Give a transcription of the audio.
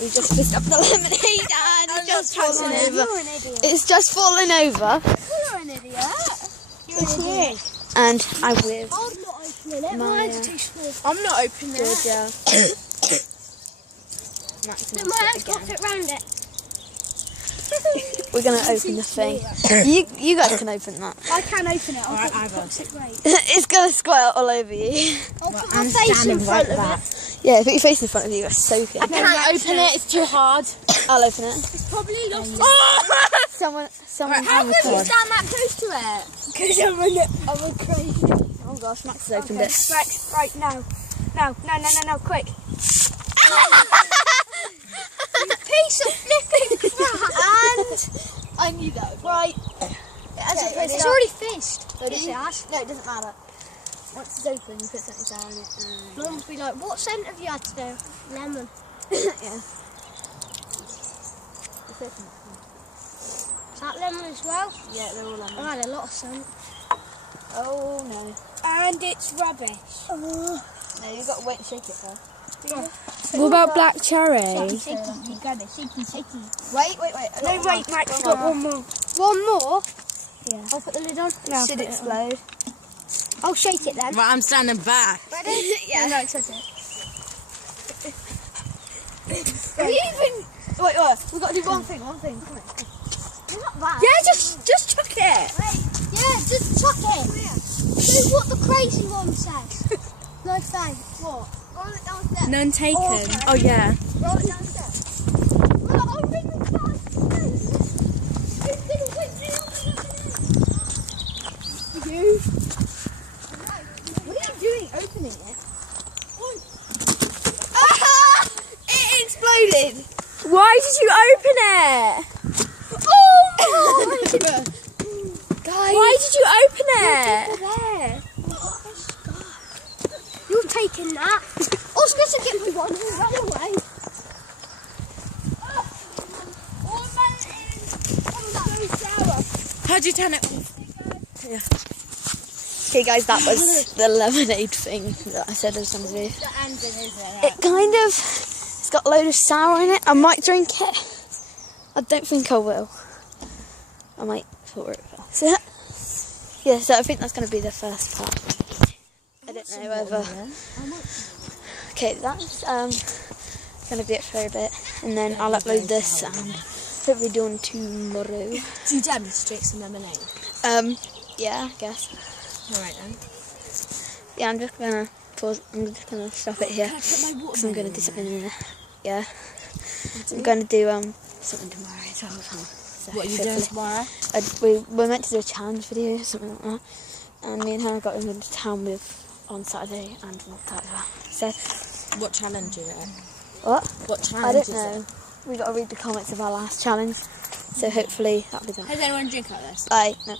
We just picked up the lemonade and it's just fallen over. You're an idiot. It's just fallen over. You're an idiot. You're an idiot. And I'm with I'm not opening it. Maya. Mine's too small. I'm not opening it. Georgia. Max So and Maya, again. pop it round it. We're gonna open the thing. You guys can open that. I can open it. Alright, I will. Toxic rate. It's gonna squirt all over you. I'll put my I'm face in standing front right of back. it. Yeah, put your face in front of you. You're soaking. I can't open it, it's too hard. I'll open it. It's probably lost. Someone How could you record. stand that close to it? Because I'm a crazy. Oh gosh, Max has opened it. Right, now. No, quick. You piece of flipping crap. And I knew that. Right. It's already fished. Ready? Yes, it has. No, it doesn't matter. Once it's open, you put something down on it. Mum will be like, what scent have you had today? Lemon. Yeah. Is that lemon as well? Yeah, they're all lemon. I had a lot of scent. Oh no. And it's rubbish. No, you've got to wait and shake it first. What about black cherry? Shaky, you grab it. Shaky. Wait. No, wait, Max, got one more. One more? Yeah. I'll put the lid on. No, Should explode. I'll shake it then. Right, I'm standing back. Ready? Yeah. No, it's okay. Wait. We've got to do one thing. Come on. Not bad. Yeah, just chuck it. Yeah, just chuck it. Do what the crazy one says. No thanks. What? Roll it downstairs. None taken. Okay. Oh yeah. Roll it downstairs. Well, I'll bring it downstairs. It's gonna take me You? What are you doing opening it? It exploded! Why did you open it? Oh my! Guys! Why did you open it? There. You're taking that. I was going to get me one and run away. How'd you turn it? Yeah. Okay guys, that was the lemonade thing that I said I was going to do. The ending, isn't It kind of, it's got a load of sour in it. I might drink it. I don't think I will. I might pour it first. Yeah, so I think that's going to be the first part. I don't know whether. Okay, that's going to be it for a bit. And then I'll upload this and hopefully do one tomorrow. Do you demonstrate some lemonade? Yeah, I guess. Alright then. Yeah, I'm just going to pause. I'm just going to stop it here. Because I'm going to do something in there. Yeah. I'm going to do something tomorrow as well. So What are you doing tomorrow? We're meant to do a challenge video, something like that. And me and Hannah got into town on Saturday and walked out as well. So, What challenge is it? what? What I challenge don't is know. We got to read the comments of our last challenge. So hopefully that'll be good. Has anyone drink like this? No.